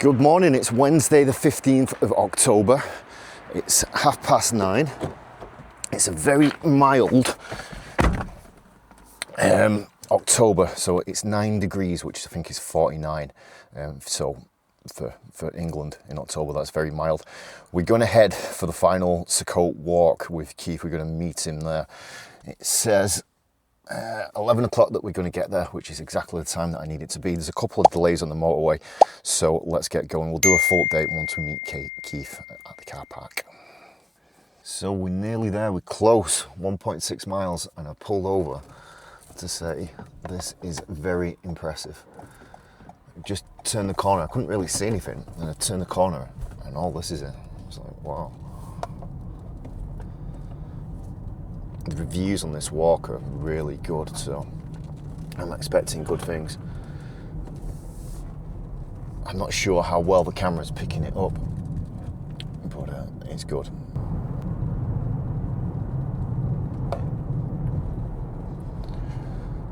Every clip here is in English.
Good morning, it's Wednesday the 15th of October. It's 9:30. It's a very mild October, so it's 9 degrees, which I think is 49. So for England in October, that's very mild. We're going to head for the final Sukkot walk with Keith. We're going to meet him there. It says 11 o'clock that we're going to get there, which is exactly the time that I need it to be. There's a couple of delays on the motorway, so let's get going. We'll do a full date once we meet Keith at the car park. So we're nearly there, we're close, 1.6 miles, and I pulled over to say this is very impressive. Just turned the corner, I couldn't really see anything, and I turned the corner and all this is in. I was like, wow. The reviews on this walk are really good, so I'm expecting good things. I'm not sure how well the camera's picking it up, but it's good.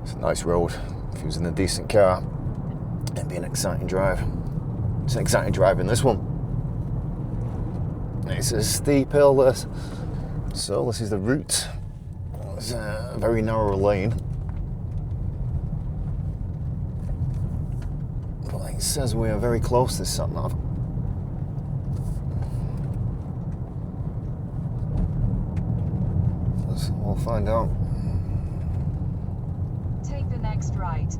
It's a nice road. If it was in a decent car, it'd be an exciting drive. It's an exciting drive in this one. It's a steep hill, this. So this is the route. It's a very narrow lane. But it says we are very close to this sat nav. So we'll find out. Take the next right.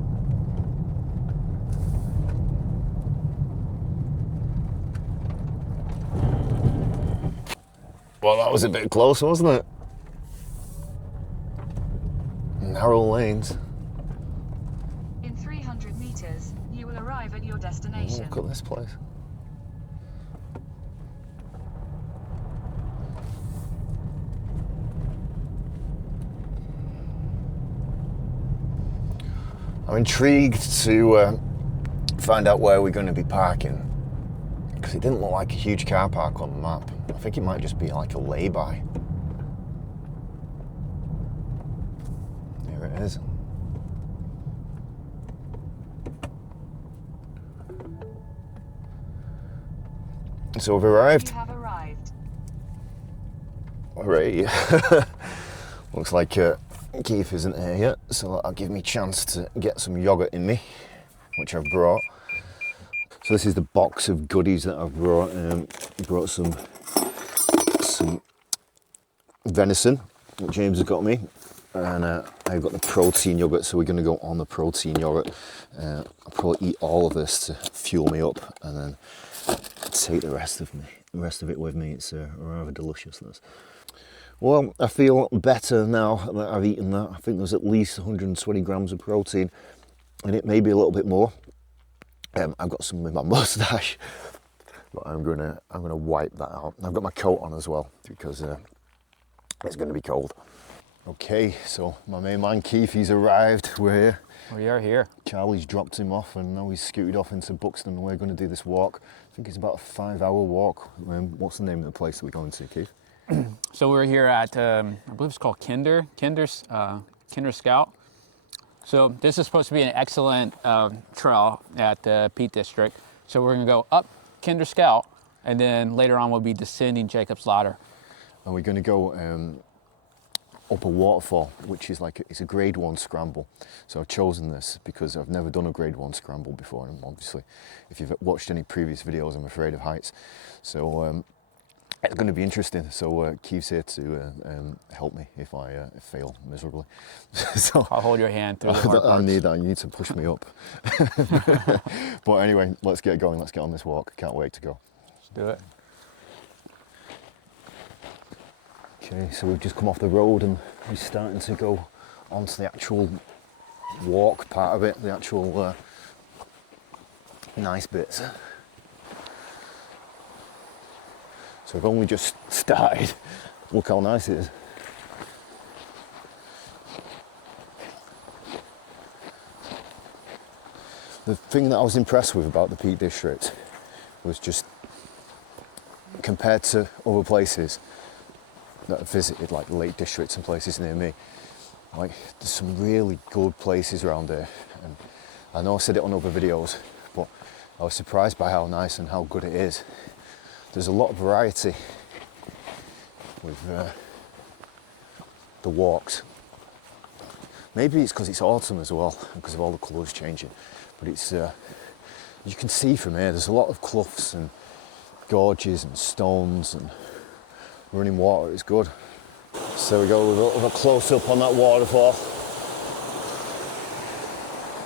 Well, that was a bit close, wasn't it? Narrow lanes. In 300 meters, you will arrive at your destination. Look at this place. I'm intrigued to find out where we're going to be parking, because it didn't look like a huge car park on the map. I think it might just be like a lay-by. There it is. So we've arrived. You have arrived. Hooray. Looks like Keith isn't here yet, so that'll give me a chance to get some yogurt in me, which I've brought. So this is the box of goodies that I've brought. Brought some venison that James has got me, and I've got the protein yogurt, so we're going to go on the protein yogurt. I'll probably eat all of this to fuel me up, and then take the rest of it with me. It's rather delicious, this. Well, I feel better now that I've eaten that. I think there's at least 120 grams of protein, and it may be a little bit more. I've got some in my mustache, but I'm gonna wipe that out. I've got my coat on as well, because it's going to be cold. Okay, so my main man Keith, he's arrived. We're here. We are here. Charlie's dropped him off, and now he's scooted off into Buxton, and we're going to do this walk. I think it's about a 5-hour walk. What's the name of the place that we're going to, Keith? So we're here at, I believe it's called Kinder Scout. So this is supposed to be an excellent trail at the Peak District. So we're going to go up Kinder Scout, and then later on we'll be descending Jacob's Ladder. And we're going to go up a waterfall, which is like it's a grade 1 scramble. So I've chosen this because I've never done a grade 1 scramble before, and obviously if you've watched any previous videos, I'm afraid of heights. So it's going to be interesting. So Keith's here to help me if I fail miserably. So I'll hold your hand through the hard I parts. need that. You need to push me up. But anyway, let's get going. Let's get on this walk. Can't wait to go. Let's do it. Okay, so we've just come off the road and we're starting to go onto the actual walk part of it, the actual nice bits. So we've only just started. Look how nice it is. The thing that I was impressed with about the Peak District was just, compared to other places that I've visited, like the Lake District and places near me, like there's some really good places around here. And I know I said it on other videos, but I was surprised by how nice and how good it is. There's a lot of variety with the walks. Maybe it's because it's autumn as well, because of all the colours changing. But it's, you can see from here, there's a lot of cloughs and gorges and stones and running water. It's good. So we go with a close up on that waterfall.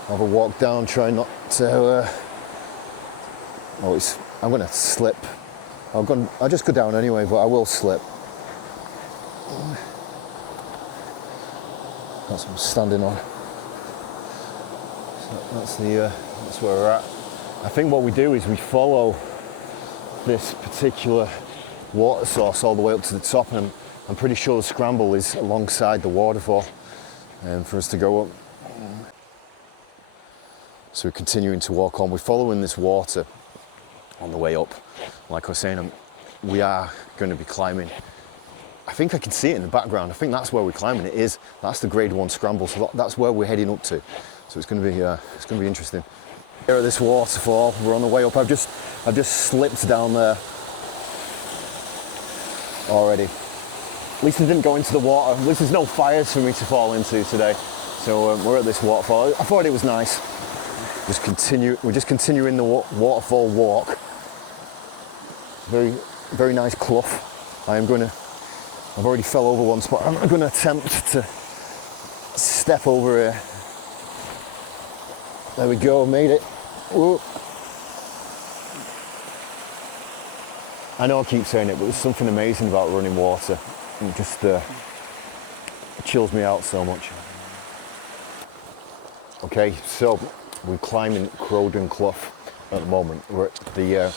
Have a walk down, try not to. I'm going to slip. I'll just go down anyway, but I will slip. That's what I'm standing on. So that's where we're at. I think what we do is we follow this particular water source all the way up to the top, and I'm pretty sure the scramble is alongside the waterfall for us to go up. So we're continuing to walk on. We're following this water on the way up. Like I was saying, we are going to be climbing. I think I can see it in the background. I think that's where we're climbing. That's the grade 1 scramble. So that's where we're heading up to. So it's going to be interesting. Here at this waterfall, we're on the way up. I've just slipped down there already. At least I didn't go into the water. At least there's no fires for me to fall into today. So we're at this waterfall. I thought it was nice. We're just continuing the waterfall walk. Very, very nice clough. I've already fell over once, but I'm going to attempt to step over here. There we go, made it. Whoa. I know I keep saying it, but there's something amazing about running water. It just it chills me out so much. Okay, so we're climbing Crowden Clough at the moment. We're at the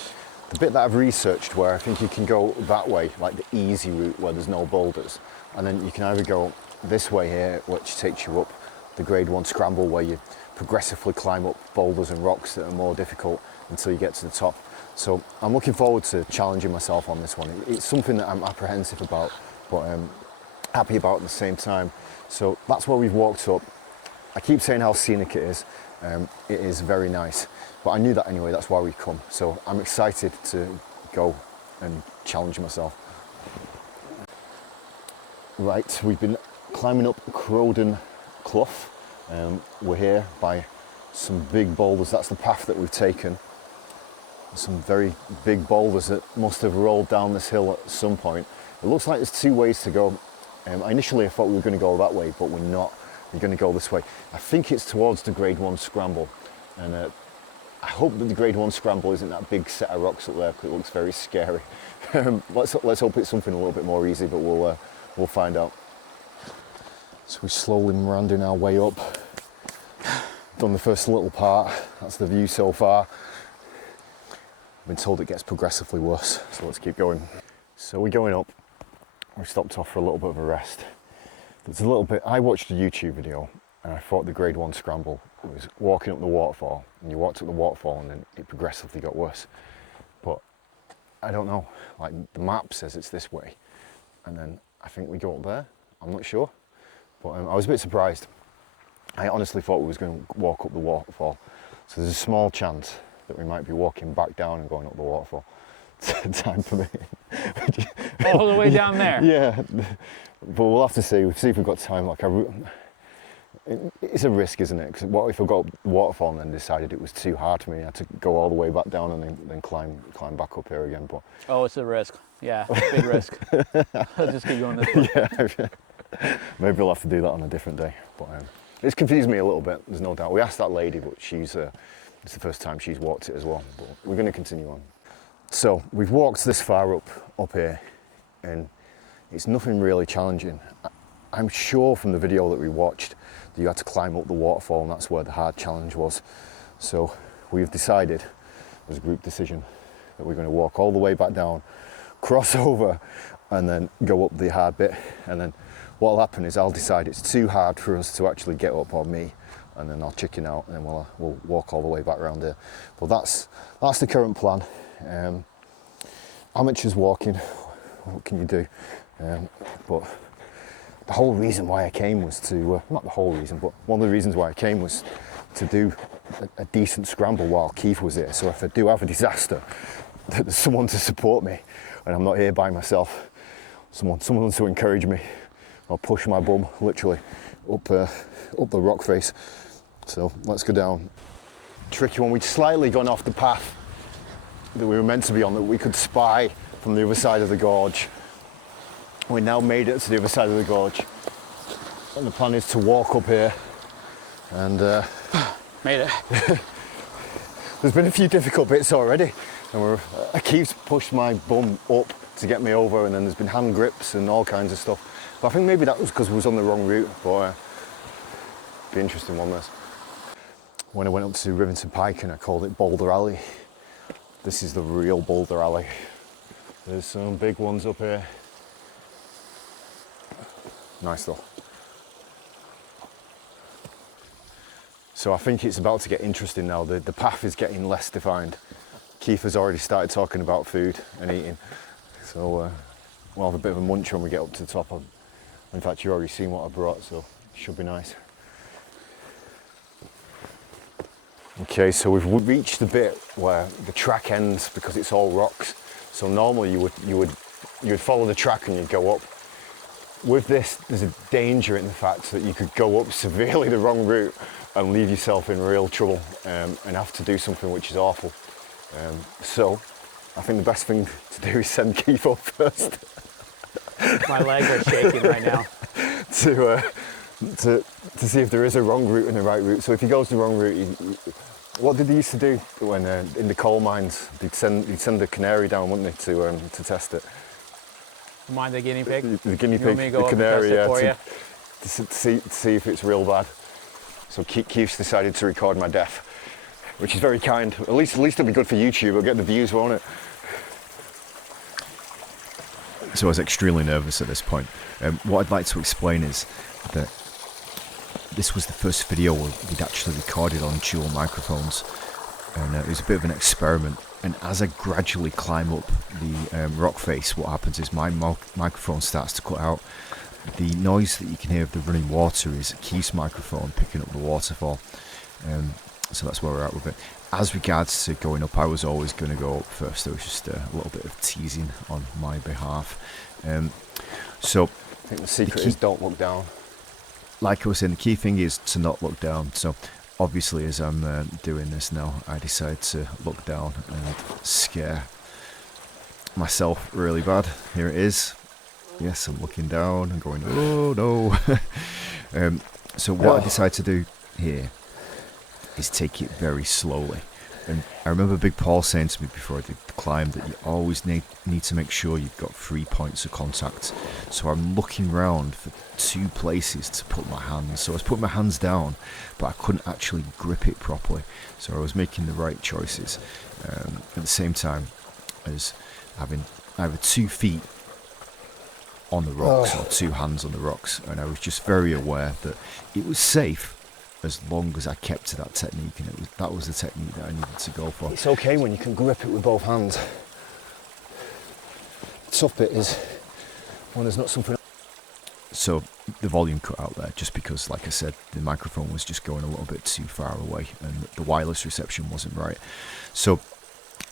bit that I've researched where I think you can go that way, like the easy route where there's no boulders. And then you can either go this way here, which takes you up the grade 1 scramble, where you progressively climb up boulders and rocks that are more difficult until you get to the top. So I'm looking forward to challenging myself on this one. It's something that I'm apprehensive about, but happy about at the same time. So that's where we've walked up. I keep saying how scenic it is. It is very nice, but I knew that anyway. That's why we've come. So I'm excited to go and challenge myself. Right, we've been climbing up Crowden Clough. We're here by some big boulders. That's the path that we've taken. Some very big boulders that must have rolled down this hill at some point. It looks like there's 2 ways to go. Initially I thought we were going to go that way, but we're not. We're going to go this way. I think it's towards the grade 1 scramble, and I hope that the grade 1 scramble isn't that big set of rocks up there, because it looks very scary. Let's hope it's something a little bit more easy, but we'll find out. So we're slowly meandering our way up. Done the first little part. That's the view so far. I've been told it gets progressively worse, so let's keep going. So we're going up. We stopped off for a little bit of a rest. There's a little bit. I watched a YouTube video and I thought the grade 1 scramble was walking up the waterfall, and you walked up the waterfall and then it progressively got worse. But I don't know. Like, the map says it's this way, and then I think we go up there. I'm not sure, but I was a bit surprised. I honestly thought we was going to walk up the waterfall. So there's a small chance that we might be walking back down and going up the waterfall. Time for me. All the way down there. Yeah, but we'll have to see. We'll see if we've got time. Like, it's a risk, isn't it? Because what if I got up the waterfall and then decided it was too hard for me? I had to go all the way back down and then climb back up here again. But Oh, it's a risk. Yeah, big risk. I'll just keep going this way. yeah, maybe we'll have to do that on a different day. But it's confused me a little bit. There's no doubt. We asked that lady, but it's the first time she's walked it as well. But we're going to continue on. So we've walked this far up here, and it's nothing really challenging. I'm sure from the video that we watched that you had to climb up the waterfall, and that's where the hard challenge was. So we've decided, as a group decision, that we're going to walk all the way back down, cross over, and then go up the hard bit. And then what'll happen is I'll decide it's too hard for us to actually get up, or me, and then I'll chicken out, and then we'll walk all the way back around here. But that's the current plan. Amateurs walking, what can you do? But the whole reason why I came was to, not the whole reason, but one of the reasons why I came was to do a decent scramble while Keith was here. So if I do have a disaster, there's someone to support me, and I'm not here by myself. Someone to encourage me. I'll push my bum literally up the rock face. So let's go down. Tricky one. We'd slightly gone off the path that we were meant to be on, that we could spy from the other side of the gorge. We now made it to the other side of the gorge, and the plan is to walk up here and made it. There's been a few difficult bits already, and Keith's pushed my bum up to get me over, and then there's been hand grips and all kinds of stuff. But I think maybe that was because we was on the wrong route, but be an interesting one this. When I went up to Rivington Pike and I called it Boulder Alley, this is the real Boulder Alley. There's some big ones up here. Nice though. So I think it's about to get interesting now. The path is getting less defined. Keith has already started talking about food and eating. So we'll have a bit of a munch when we get up to the top. In fact, you've already seen what I brought, so it should be nice. Okay, so we've reached the bit where the track ends because it's all rocks. So normally you would follow the track and you'd go up. With this, there's a danger in the fact that you could go up severely the wrong route and leave yourself in real trouble and have to do something which is awful. So I think the best thing to do is send Keith up first. My legs are shaking right now. To see if there is a wrong route and a right route. So if he goes the wrong route, what did they used to do when in the coal mines? They'd send the canary down, wouldn't they, to test it? Mind the guinea pig? The guinea You want pig, me to go the up and canary, test it for you? to see if it's real bad. So Keith's decided to record my death, which is very kind. At least it'll be good for YouTube. It'll get the views, won't it? So I was extremely nervous at this point. What I'd like to explain is that this was the first video we'd actually recorded on dual microphones, and it was a bit of an experiment. And as I gradually climb up the rock face, what happens is my microphone starts to cut out. The noise that you can hear of the running water is Keith's microphone picking up the waterfall. So that's where we're at with it. As regards to going up, I was always going to go up first. There was just a little bit of teasing on my behalf. So I think the secret is don't look down. Like I was saying, the key thing is to not look down. So obviously, as I'm doing this now, I decide to look down and scare myself really bad. Here it is. Yes, I'm looking down and going, oh no. So what I decide to do here is take it very slowly. And I remember Big Paul saying to me before I did the climb that you always need to make sure you've got 3 points of contact. So I'm looking round for 2 places to put my hands. So I was putting my hands down, but I couldn't actually grip it properly. So I was making the right choices at the same time as having either 2 feet on the rocks or 2 hands on the rocks. And I was just very aware that it was safe as long as I kept to that technique, and that was the technique that I needed to go for. It's okay when you can grip it with both hands. The tough bit is when there's not something. So the volume cut out there just because, like I said, the microphone was just going a little bit too far away and the wireless reception wasn't right. So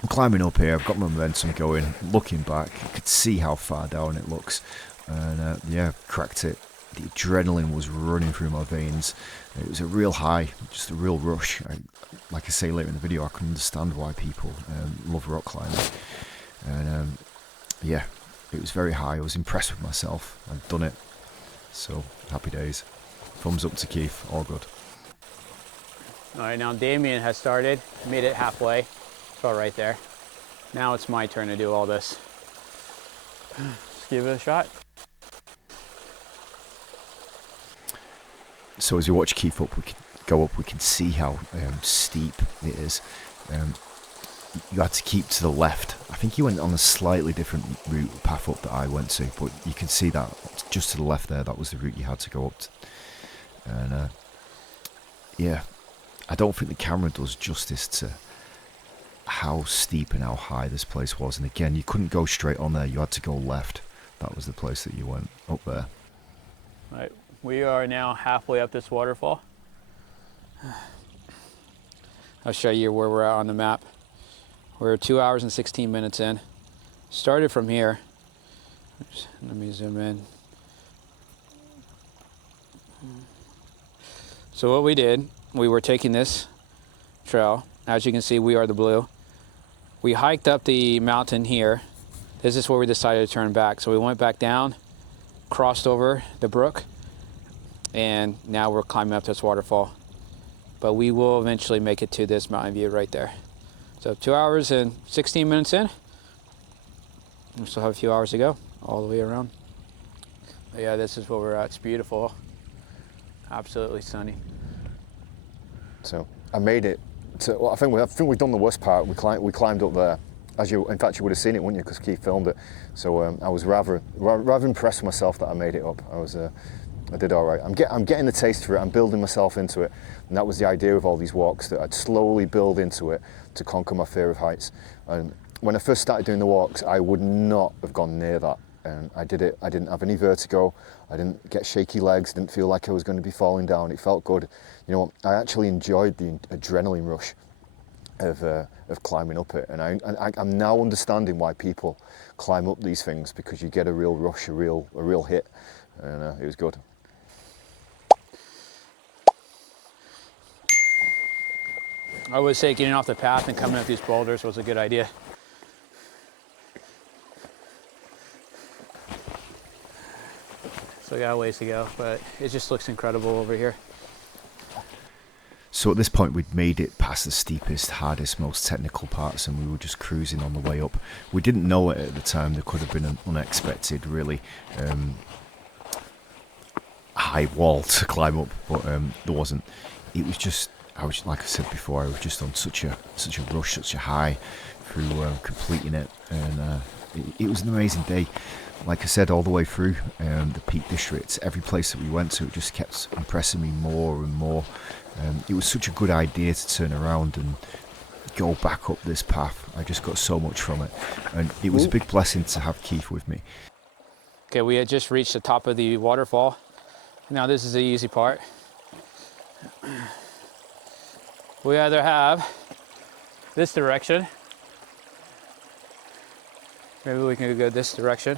I'm climbing up here, I've got my momentum going, looking back, you could see how far down it looks, and yeah, cracked it. The adrenaline was running through my veins. It was a real high, just a real rush. Like I say later in the video, I can understand why people love rock climbing. And yeah, it was very high. I was impressed with myself. I'd done it. So, happy days. Thumbs up to Keith, all good. All right, now Damien has started, made it halfway. It's about right there. Now it's my turn to do all this. Just give it a shot. So as we watch Keith go up, we can see how steep it is. You had to keep to the left. I think you went on a slightly different path up that I went to, but you can see that just to the left there, that was the route you had to go up to. And yeah, I don't think the camera does justice to how steep and how high this place was. And again, you couldn't go straight on there, you had to go left. That was the place that you went, up there. All right, we are now halfway up this waterfall. I'll show you where we're at on the map. We're 2 hours and 16 minutes in. Started from here. Oops, let me zoom in. So what we did, we were taking this trail. As you can see, we are the blue. We hiked up the mountain here. This is where we decided to turn back. So we went back down, crossed over the brook, and now we're climbing up this waterfall. But we will eventually make it to this mountain view right there. So 2 hours and 16 minutes in. We still have a few hours to go, all the way around. But yeah, this is where we're at. It's beautiful. Absolutely stunning. So I made it to, well, I think we've done the worst part. We climbed up there. In fact, you would have seen it, wouldn't you? Because Keith filmed it. So I was rather impressed with myself that I made it up. I did all right. I'm getting the taste for it. I'm building myself into it. And that was the idea of all these walks, that I'd slowly build into it to conquer my fear of heights. And when I first started doing the walks, I would not have gone near that. And I did it. I didn't have any vertigo. I didn't get shaky legs. Didn't feel like I was going to be falling down. It felt good. You know, I actually enjoyed the adrenaline rush of climbing up it. And I'm now understanding why people climb up these things, because you get a real rush, a real hit. And it was good. I would say getting off the path and coming up these boulders was a good idea. So we got a ways to go, but it just looks incredible over here. So at this point we'd made it past the steepest, hardest, most technical parts, and we were just cruising on the way up. We didn't know it at the time. There could have been an unexpected, really high wall to climb up, but there wasn't. It was just, like I said before, I was just on such a rush, such a high through completing it, and it was an amazing day. Like I said, all the way through the Peak District, every place that we went to, it just kept impressing me more and more. It was such a good idea to turn around and go back up this path. I just got so much from it, and it was a big blessing to have Keith with me. Okay, we had just reached the top of the waterfall. Now this is the easy part. We either have this direction, maybe we can go this direction,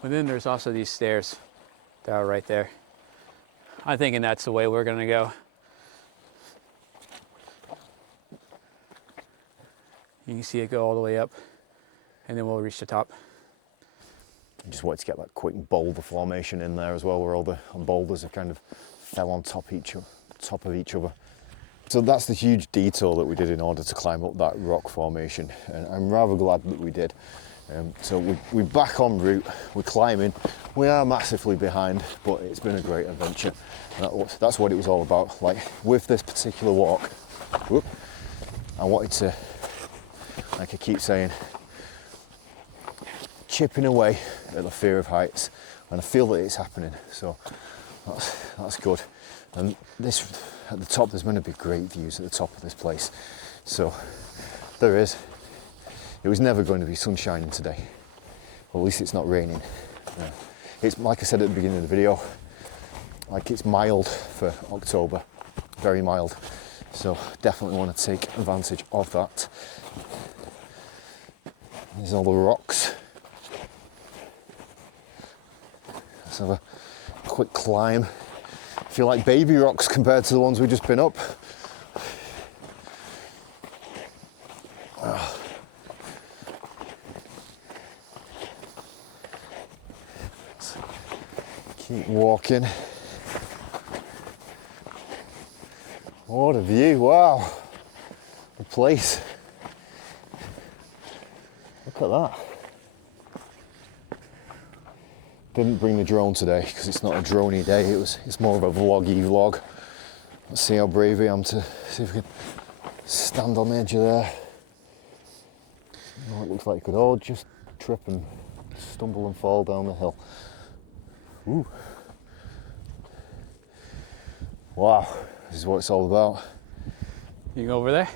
but then there's also these stairs that are right there. I'm thinking that's the way we're gonna go. You can see it go all the way up, and then we'll reach the top. I just wanted to get that quick boulder formation in there as well, where all the boulders have kind of fell on top of each other. So that's the huge detour that we did in order to climb up that rock formation, and I'm rather glad that we did. So we're back en route, we're climbing. We are massively behind, but it's been a great adventure. That's what it was all about. Like with this particular walk, I wanted to, like I keep saying, chipping away at the fear of heights, and I feel that it's happening, so that's good. And this, at the top, there's going to be great views at the top of this place, so there is. It was never going to be sunshine today, well, at least it's not raining. It's like I said at the beginning of the video, like it's mild for October, very mild, so definitely want to take advantage of that. There's all the rocks. Let's have a quick climb. I feel like baby rocks compared to the ones we've just been up. Let's keep walking. What a view, wow. The place. Look at that. Didn't bring the drone today because it's not a droney day. It's more of a vloggy vlog. Let's see how brave I am to see if we can stand on the edge of there. Oh, it looks like you could all just trip and stumble and fall down the hill. Ooh. Wow, this is what it's all about. You can go over there?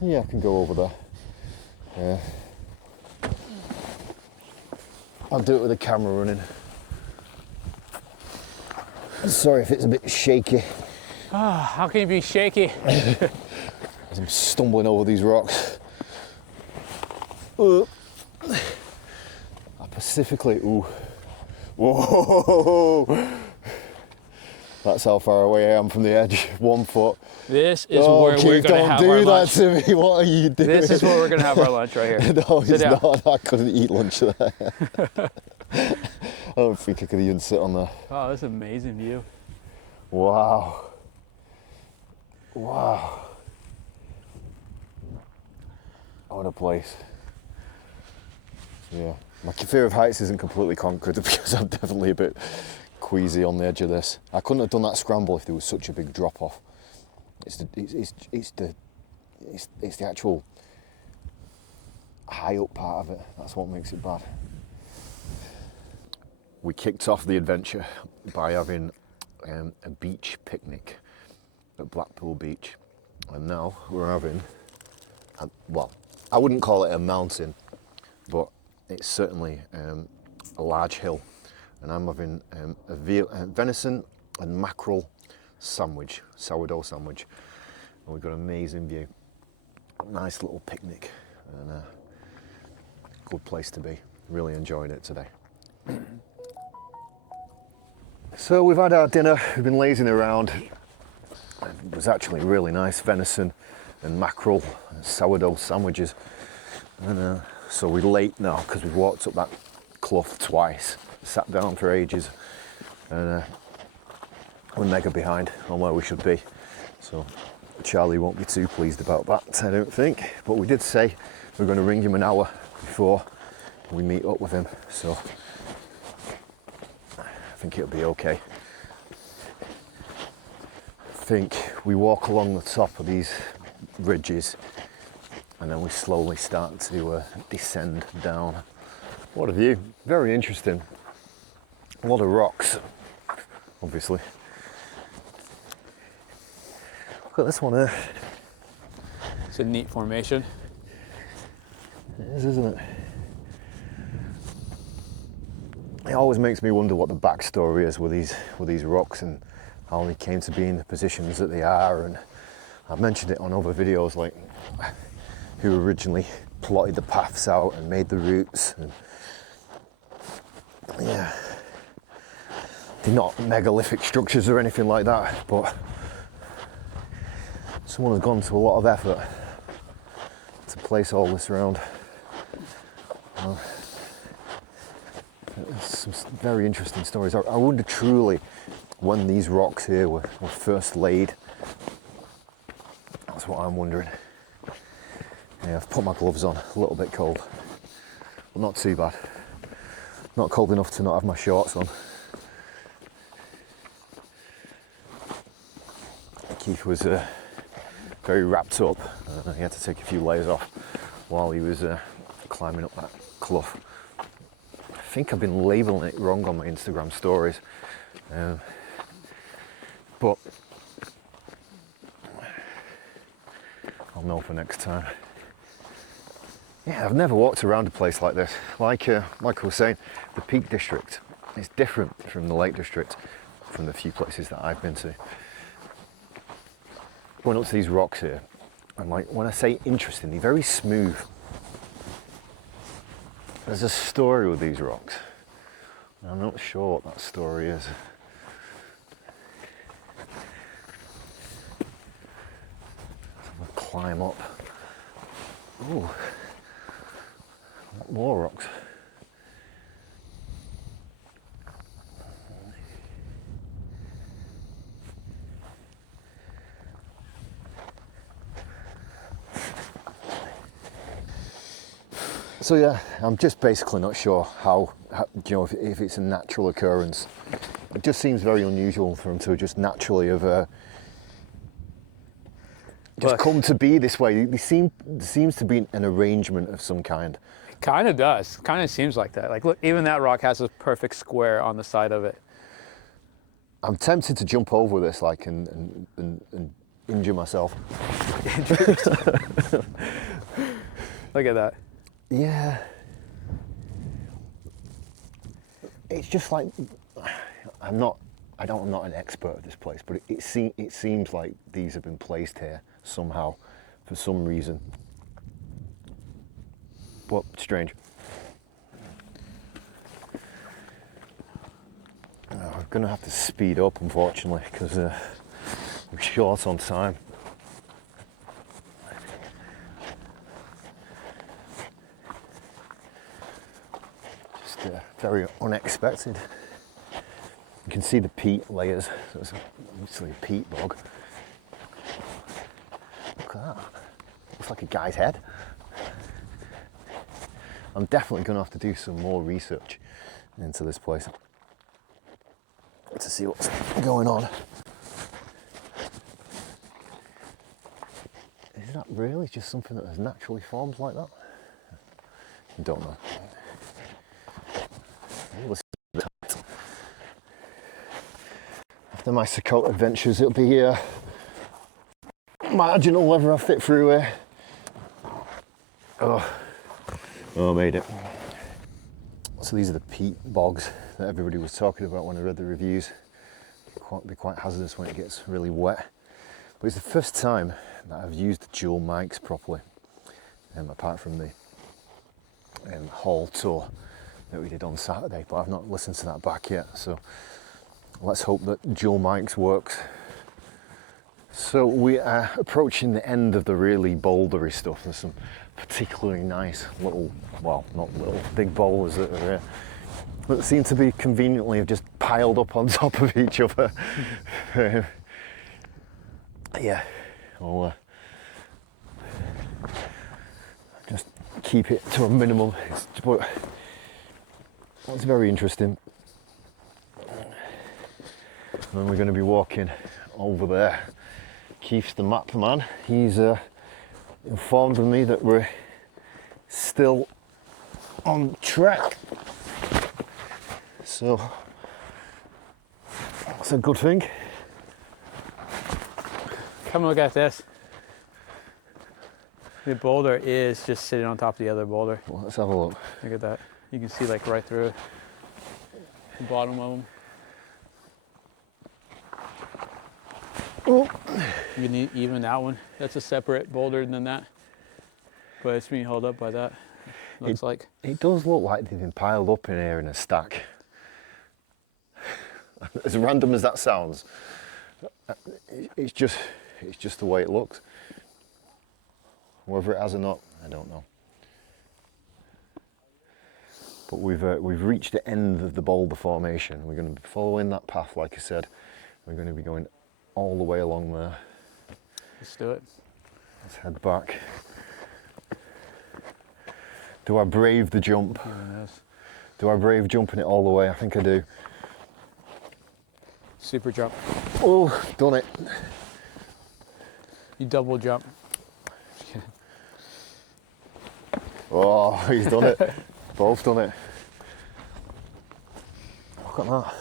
Yeah, I can go over there. Yeah. I'll do it with the camera running. Sorry if it's a bit shaky. How can you be shaky? As I'm stumbling over these rocks. I specifically, whoa! That's how far away I am from the edge. 1 foot. This is where we're going to have our lunch. Don't do that to me. What are you doing? This is where we're going to have our lunch right here. No, Sit it's down. not. I couldn't eat lunch there. I don't think I could even sit on there. Oh, that's an amazing view. Wow. Wow. What a place. Yeah. My fear of heights isn't completely conquered because I'm definitely a bit queasy on the edge of this. I couldn't have done that scramble if there was such a big drop off. It's the actual high up part of it. That's what makes it bad. We kicked off the adventure by having a beach picnic at Blackpool Beach, and now we're having, well, I wouldn't call it a mountain, but it's certainly a large hill, and I'm having a venison and mackerel sandwich, sourdough sandwich, and we've got an amazing view. Nice little picnic, and a good place to be. Really enjoyed it today. So we've had our dinner, we've been lazing around. It was actually really nice, venison and mackerel and sourdough sandwiches. And so we're late now because we've walked up that clough twice, sat down for ages, and we're mega behind on where we should be. So Charlie won't be too pleased about that, I don't think. But we did say we're going to ring him an hour before we meet up with him. So I think it'll be okay. I think we walk along the top of these ridges and then we slowly start to descend down. What a view, very interesting. A lot of rocks, obviously. Look at this one here. It's a neat formation. It is, isn't it? It always makes me wonder what the backstory is with these rocks and how they came to be in the positions that they are. And I've mentioned it on other videos, like who originally plotted the paths out and made the routes. And yeah, they're not megalithic structures or anything like that, but someone has gone to a lot of effort to place all this around. Some very interesting stories. I wonder truly when these rocks here were first laid. That's what I'm wondering. Yeah, I've put my gloves on, a little bit cold, but not too bad. Not cold enough to not have my shorts on. Keith was very wrapped up. He had to take a few layers off while he was climbing up that clough. I think I've been labelling it wrong on my Instagram stories, but I'll know for next time. Yeah, I've never walked around a place like this. Like I was saying, the Peak District is different from the Lake District, from the few places that I've been to. Going up to these rocks here, and like when I say interesting, they're very smooth. There's a story with these rocks. I'm not sure what that story is. So I'm gonna climb up. Ooh, more rocks. So yeah, I'm just basically not sure how if it's a natural occurrence. It just seems very unusual for them to just naturally have just come to be this way. There seems to be an arrangement of some kind. Kind of does. Kind of seems like that. Like, look, even that rock has a perfect square on the side of it. I'm tempted to jump over this, like, and injure myself. Look at that. Yeah. It's just like, I'm not I'm not an expert at this place, but it seems like these have been placed here somehow, for some reason. But strange. I'm going to have to speed up, unfortunately, because we're short on time. Just very unexpected. You can see the peat layers, so it's obviously a peat bog. Look at that, looks like a guy's head. I'm definitely going to have to do some more research into this place to see what's going on. Is that really just something that has naturally formed like that? I don't know. After my Sakota adventures, it'll be marginal whether I fit through here. Oh, I made it. So these are the peat bogs that everybody was talking about when I read the reviews. They're quite hazardous when it gets really wet. But it's the first time that I've used the dual mics properly, apart from the hall tour that we did on Saturday, but I've not listened to that back yet. So let's hope that dual mics works. So we are approaching the end of the really bouldery stuff. There's some particularly nice little, well, not little, big boulders that are here that seem to be conveniently have just piled up on top of each other. Yeah, I'll just keep it to a minimum. But it's very interesting. And then we're going to be walking over there. Keith's the map man. He's informed me that we're still on track. So that's a good thing. Come look at this. The boulder is just sitting on top of the other boulder. Well, let's have a look. Look at that. You can see like right through the bottom of them. Oh. You can even that one. That's a separate boulder than that. But it's being held up by that. Looks like. It does look like they've been piled up in here in a stack. As random as that sounds, it's just the way it looks. Whether it has or not, I don't know. But we've reached the end of the boulder formation. We're going to be following that path, like I said. We're going to be going all the way along there. Let's do it. Let's head back. Do I brave the jump? Do I brave jumping it all the way? I think I do. Super jump. Oh, done it. You double jump. Oh, he's done it. Both done it. Look at that.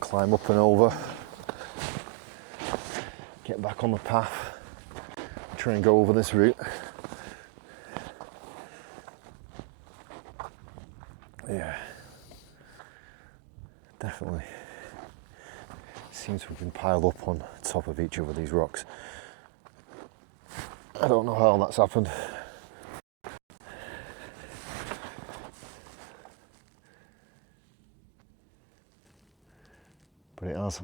Climb up and over. Get back on the path. Try and go over this route. Yeah, definitely seems to have been piled up on top of each other, these rocks. I don't know how that's happened. But it has.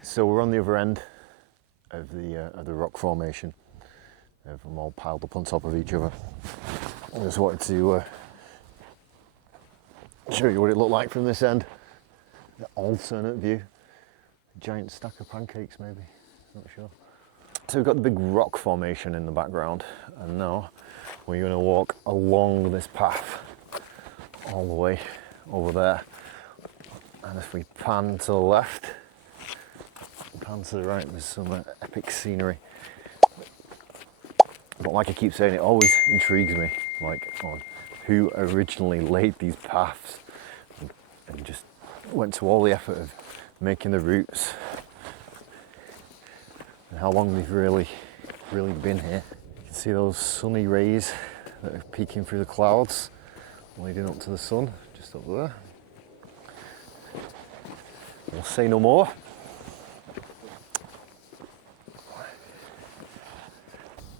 So we're on the other end of the rock formation. They've them all piled up on top of each other. I just wanted to show you what it looked like from this end. The alternate view. A giant stack of pancakes maybe, not sure. So we've got the big rock formation in the background, and now we're going to walk along this path all the way over there. And if we pan to the left, pan to the right, there's some epic scenery. But like I keep saying, it always intrigues me, like on who originally laid these paths and just went to all the effort of making the routes and how long they've really been here. See those sunny rays that are peeking through the clouds, leading up to the sun, just up there. We'll say no more.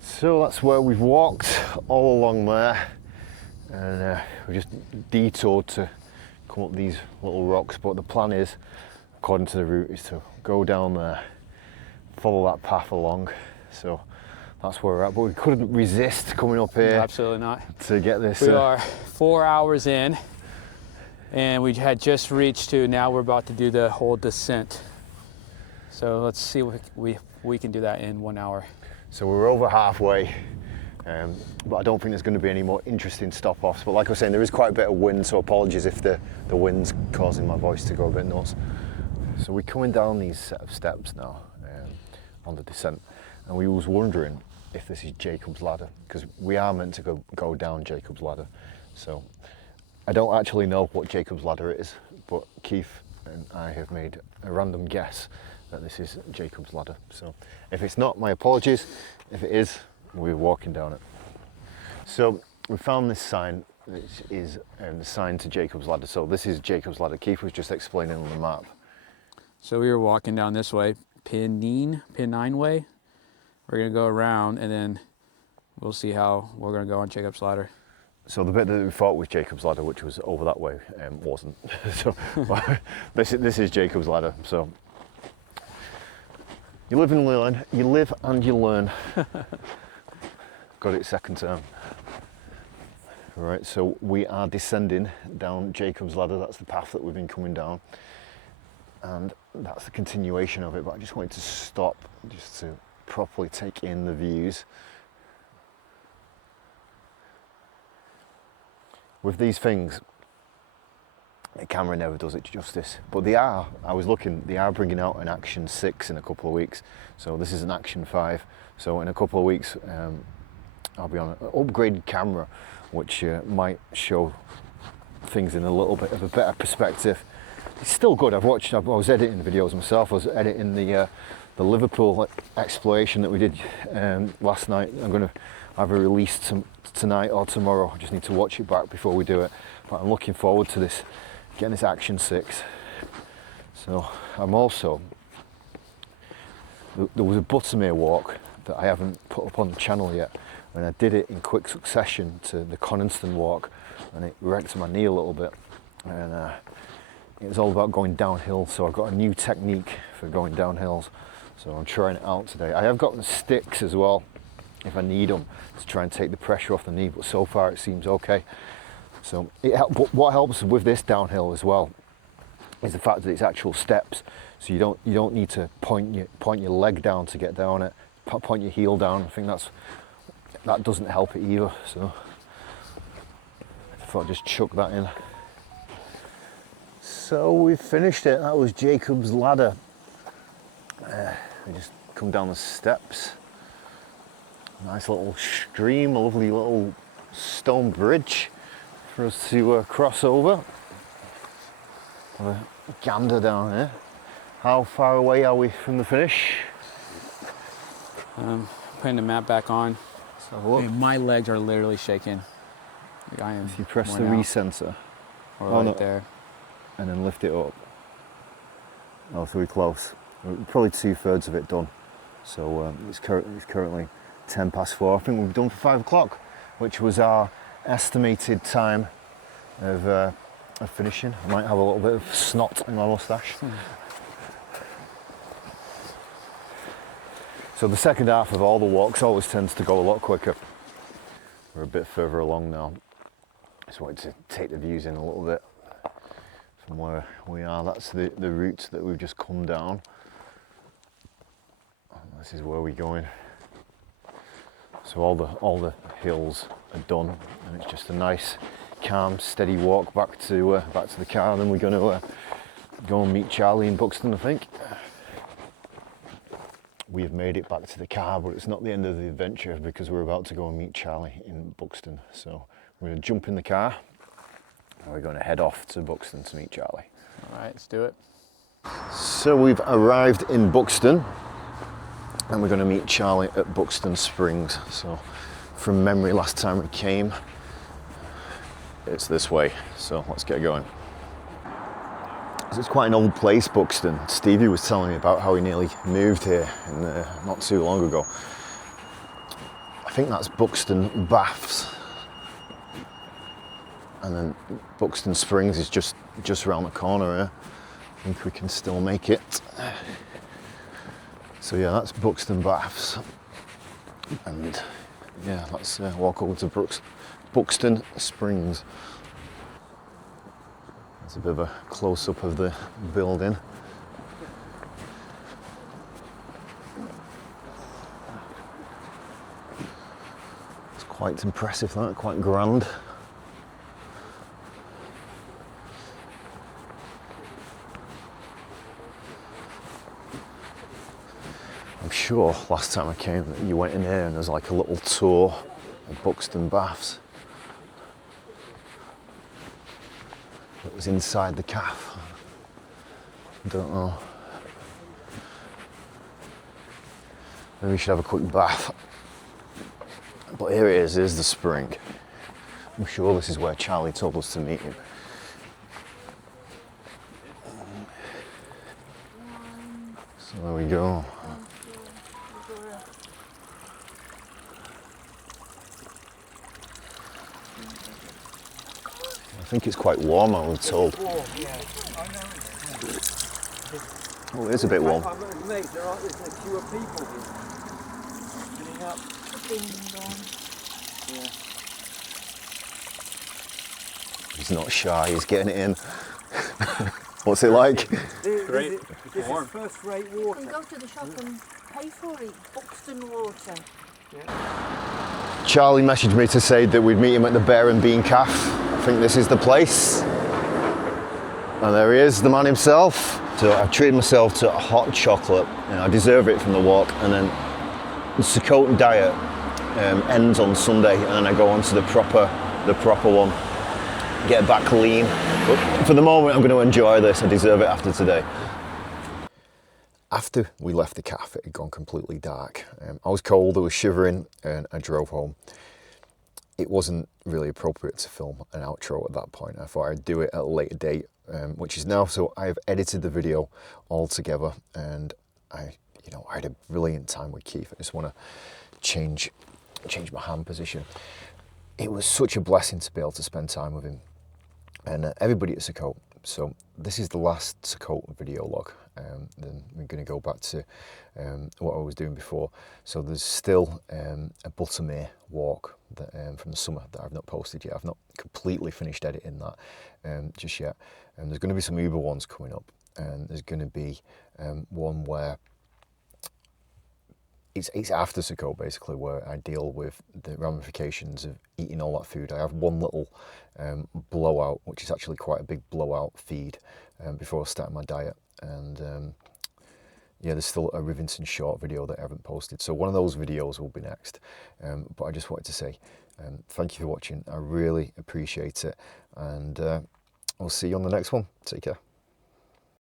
So that's where we've walked all along there, and we just detoured to come up these little rocks, but the plan is, according to the route, is to go down there, follow that path along. So that's where we're at, but we couldn't resist coming up here. Absolutely not. To get this. We are 4 hours in, and we had just reached to, now we're about to do the whole descent. So let's see if we can do that in 1 hour. So we're over halfway, but I don't think there's going to be any more interesting stop-offs. But like I was saying, there is quite a bit of wind, so apologies if the wind's causing my voice to go a bit nuts. So we're coming down these set of steps now on the descent, and we was wondering if this is Jacob's Ladder, because we are meant to go down Jacob's Ladder. So I don't actually know what Jacob's Ladder is, but Keith and I have made a random guess that this is Jacob's Ladder. So if it's not, my apologies. If it is, we're walking down it. So we found this sign, which is the sign to Jacob's Ladder. So this is Jacob's Ladder. Keith was just explaining on the map. So we were walking down this way, Pennine Way. We're gonna go around, and then we'll see how we're gonna go on Jacob's Ladder. So the bit that we thought was Jacob's Ladder, which was over that way, wasn't. So this is Jacob's Ladder. So you live and learn. You live and you learn. Got it second term. Right. So we are descending down Jacob's Ladder. That's the path that we've been coming down, and that's the continuation of it. But I just wanted to stop just to properly take in the views. With these things, the camera never does it justice, but they are, I was looking, they are bringing out an Action 6 in a couple of weeks. So this is an Action 5. So in a couple of weeks, I'll be on an upgraded camera, which might show things in a little bit of a better perspective. It's still good. I was editing videos myself. I was editing the Liverpool exploration that we did last night. I'm going to either release tonight or tomorrow. I just need to watch it back before we do it. But I'm looking forward to this, getting this Action 6. So I'm also, there was a Buttermere walk that I haven't put up on the channel yet, and I did it in quick succession to the Coniston walk, and it wrecked my knee a little bit. And it was all about going downhill, so I've got a new technique for going downhills. So I'm trying it out today. I have got the sticks as well, if I need them, to try and take the pressure off the knee, but so far it seems okay. So but what helps with this downhill as well is the fact that it's actual steps. So you don't need to point your leg down to get down it, point your heel down. I think that doesn't help it either. So I thought I'd just chuck that in. So we finished it. That was Jacob's Ladder. We just come down the steps. Nice little stream, a lovely little stone bridge for us to cross over. Have a gander down here. How far away are we from the finish? Putting the map back on. So look. My legs are literally shaking. Like I am. If you press the worn out. recenter, Or right there. and then lift it up. Oh, so we're close. We're probably 2/3 of it done. So it's currently 4:10. I think we've done for 5 o'clock, which was our estimated time of finishing. I might have a little bit of snot in my moustache. So the second half of all the walks always tends to go a lot quicker. We're a bit further along now. Just wanted to take the views in a little bit from where we are. That's the route that we've just come down. This is where we're going. So all the hills are done, and it's just a nice, calm, steady walk back to the car. And then we're going to go and meet Charlie in Buxton, I think. We have made it back to the car, but it's not the end of the adventure because we're about to go and meet Charlie in Buxton. So we're going to jump in the car and we're going to head off to Buxton to meet Charlie. All right, let's do it. So we've arrived in Buxton. and we're going to meet Charlie at Buxton Springs. So from memory, last time we came, it's this way. So let's get going. It's quite an old place, Buxton. Stevie was telling me about how he nearly moved here not too long ago. I think that's Buxton Baths. And then Buxton Springs is just around the corner here. I think we can still make it. So yeah, that's Buxton Baths. And yeah, let's walk over to Buxton Springs. There's a bit of a close-up of the building. It's quite impressive, that, quite grand. I'm sure last time I came that you went in here and there's like a little tour of Buxton Baths. It was inside the calf. I don't know. Maybe we should have a quick bath. But here it is, here's the spring. I'm sure this is where Charlie told us to meet him. So there we go. I think it's quite warm, I was told. Oh, it is a bit warm. There's a queue of people getting up. He's not shy, he's getting it in. What's it like? Great. This is first-rate water. You can go to the shop and pay for it. Buxton water. Charlie messaged me to say that we'd meet him at the Bear and Bean Cafe. I think this is the place. And there he is, the man himself. So I've treated myself to a hot chocolate. You know, I deserve it from the walk. And then the Socotan diet ends on Sunday, and then I go on to the proper one. Get back lean. But for the moment, I'm going to enjoy this. I deserve it after today. After we left the cafe, it had gone completely dark. I was cold, I was shivering, and I drove home. It wasn't really appropriate to film an outro at that point. I thought I'd do it at a later date, which is now. So I've edited the video all together, and I had a brilliant time with Keith. I just want to change my hand position. It was such a blessing to be able to spend time with him and everybody at Socote. So this is the last Socote video log. Then we're going to go back to what I was doing before. So there's still a Buttermere walk that, from the summer that I've not posted yet. I've not completely finished editing that just yet. And there's going to be some Uber ones coming up, and there's going to be one where it's after Socote, basically, where I deal with the ramifications of eating all that food. I have one little blowout, which is actually quite a big blowout feed before I start my diet. And yeah, there's still a Rivington short video that I haven't posted. So one of those videos will be next. But I just wanted to say thank you for watching. I really appreciate it. And I'll see you on the next one. Take care.